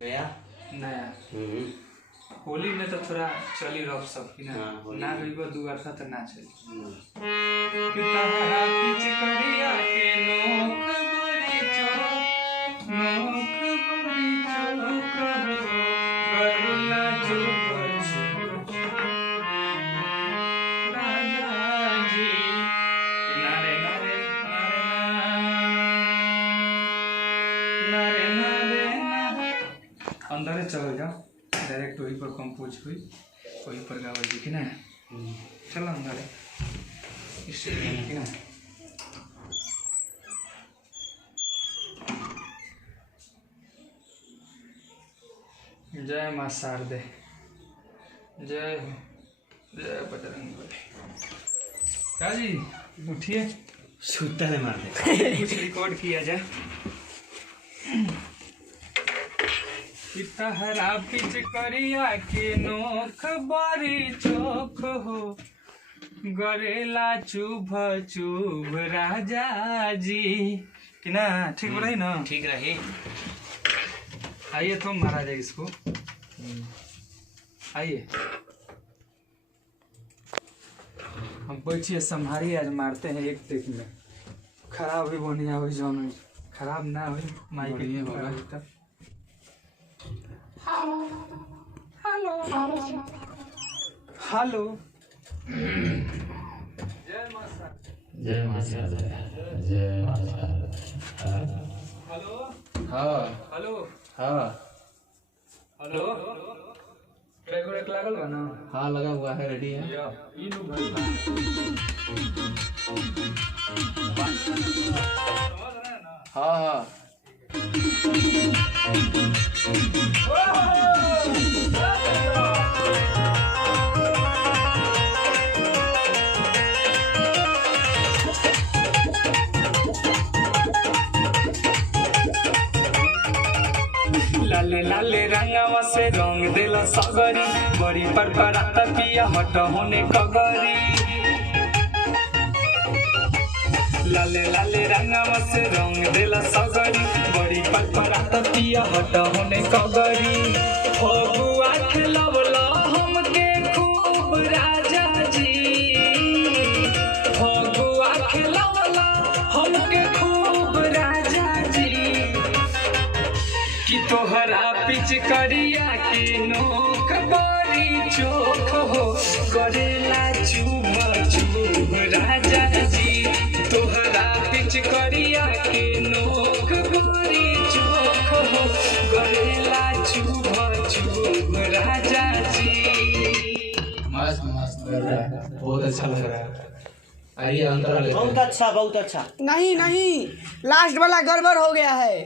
नया होली में तो थोड़ा चली रख सकती ना ना गई दू अर्था तो ना चली अंदर चलो जाओ डायरेक्ट वही पर कंपोज हुई वही पर गावल जी कि ना चलो अंदर इससे कि ना जय मां शारदे जय हो जय बजरंग बली। क्या जी उठिए सूता ने मार दे कुछ रिकॉर्ड किया जाए। हरा पिच करिया के नोख बारी चोख हो गरेला चुभ चुभ राजा जी कि ना ठीक रही ना ठीक रही। आइए तो मारा जाए इसको आइए हम बैठिए संभारिए आज मारते हैं एक टेक में खराब भी बढ़िया हो जौन खराब ना हो माइक नहीं होगा तब। हेलो हेलो जय मां जय मां जय मां। हेलो हाँ हेलो हाँ हेलो ब्रेक लागल बा ना। हाँ लगा हुआ है रेडी है। हाँ हाँ लाले लाले रंगवा से रंग देला सगरी बड़ी पर पराता पिया हट होने कगरी। लाले लाले रंगवा से रंग देला सगरी बड़ी पर पराता पिया हट होने कगरी। फगुआ खेलवला हमके खूब राजा जी फगुआ खेलवला हमके खूब राजा जी कि तोहरा पिच करिया के नोक बड़ी चोख हो करेला चुभ चुभ राजा जी तोहरा पिच करिया के नोक बड़ी चोख हो करेला चुभ चुभ राजा जी। मस्त मस्त लग रहा है बहुत अच्छा लग रहा है। आइए अंतरा लेते हैं। बहुत अच्छा। नहीं नहीं लास्ट वाला गड़बड़ हो गया है।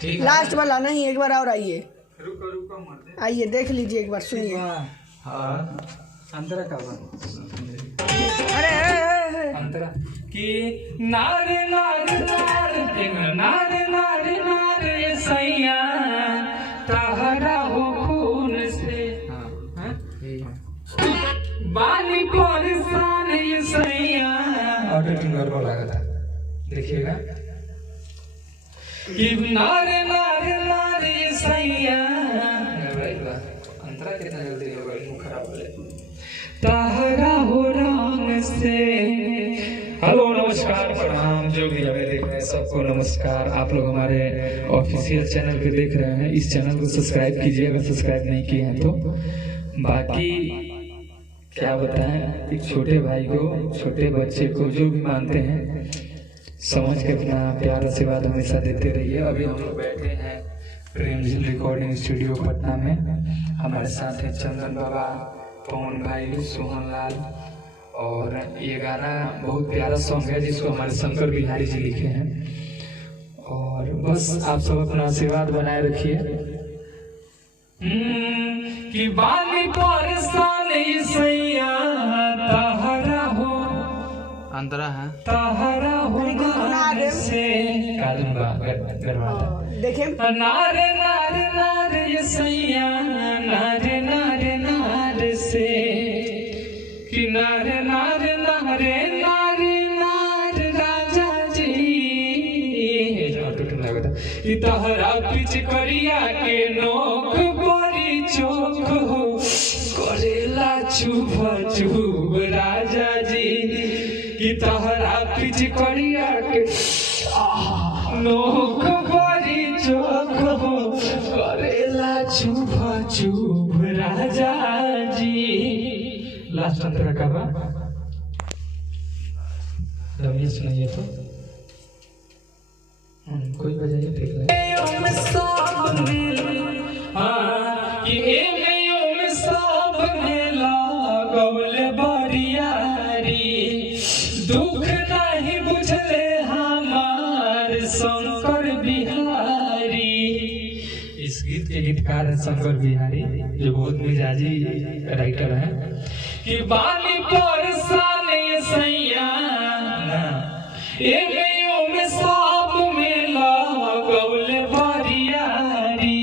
ठीक है लास्ट वाला नहीं एक बार और आइए रुको रुको मत आइए देख लीजिए एक बार सुनिए। हाँ अंतरा का अरे अंतरा कि नारे नारे नारे नारे नारे नारे सैया तहरा हो खून से बाली परेशान ये सैया ऑटो ट्यून गड़बड़ लगा था देखिएगा कि नारे नारे नारे सैया अंतरा कितना जल्दी हो गई मुंह खराब हो जाए तहरा हो रंग से। हेलो नमस्कार प्रणाम जो भी हमें देख रहे हैं सबको नमस्कार। आप लोग हमारे ऑफिशियल चैनल पे देख रहे हैं इस चैनल को सब्सक्राइब कीजिए अगर सब्सक्राइब नहीं किए हैं तो। बाकी क्या बताएं एक छोटे भाई को छोटे बच्चे को जो भी मानते हैं समझ के अपना प्यार आशीर्वाद हमेशा देते रहिए। अभी हम लोग बैठे हैं प्रेम रिकॉर्डिंग स्टूडियो पटना में हमारे साथ है चंदन बाबा पवन भाई सोहन लाल और ये गाना बहुत प्यारा सॉन्ग है जिसको हमारे शंकर बिहारी जी लिखे हैं और बस आप सब अपना आशीर्वाद बनाए रखिए। कि बाली परेशान सैया तहरा हो अंतरा है तहरा हो से देखिए नारे नारे नारे ये सैया नारे नारे नारे से कि नारे नारे नारे नारे नारे राजा जी कि तहरा पिच करिया के नोक बड़ी चोख हो करेला चुभ चुभ राजा जी कि तहरा पिचकड़िया के नोक बड़ी चोख हो करेला चुभ चुभ राजा जी। लास्ट अंतरा का बा रमेश सुनाइए तो कोई बजाइए देख ले कि एमें में सब मेला गौले बरियारी दुख नहीं बुझले हमार शंकर बिहारी। इस गीत के गीतकार हैं शंकर बिहारी जो बहुत मिजाजी राइटर हैं कि बाली परसाने सैया एमें में सब मेला गौले बरियारी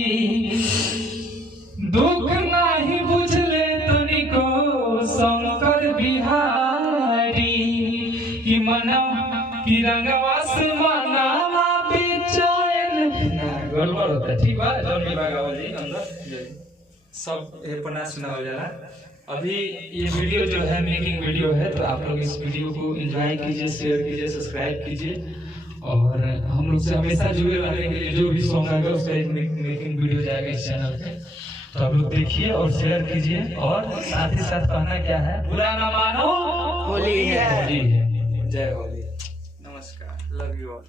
दुख नहीं बुझले तनिको शंकर बिहारी कि मना कि रंगवास मनावा बेचैन गड़बड़ होता है। ठीक बा जौन भी बागावल जी अंदर सब एरपना सुनावल जाला। अभी ये वीडियो जो है मेकिंग वीडियो है तो आप लोग इस वीडियो को एंजॉय कीजिए, शेयर कीजिए, सब्सक्राइब कीजिए और हम लोग से हमेशा जुड़े रहने के लिए जो भी सॉन्ग आएगा उसका एक मेकिंग वीडियो जाएगा इस चैनल पे तो आप लोग देखिए और शेयर कीजिए। और साथ ही साथ कहना क्या है, बुरा ना मानो होली है। होली है। जय होली। नमस्कार, लव यू ऑल।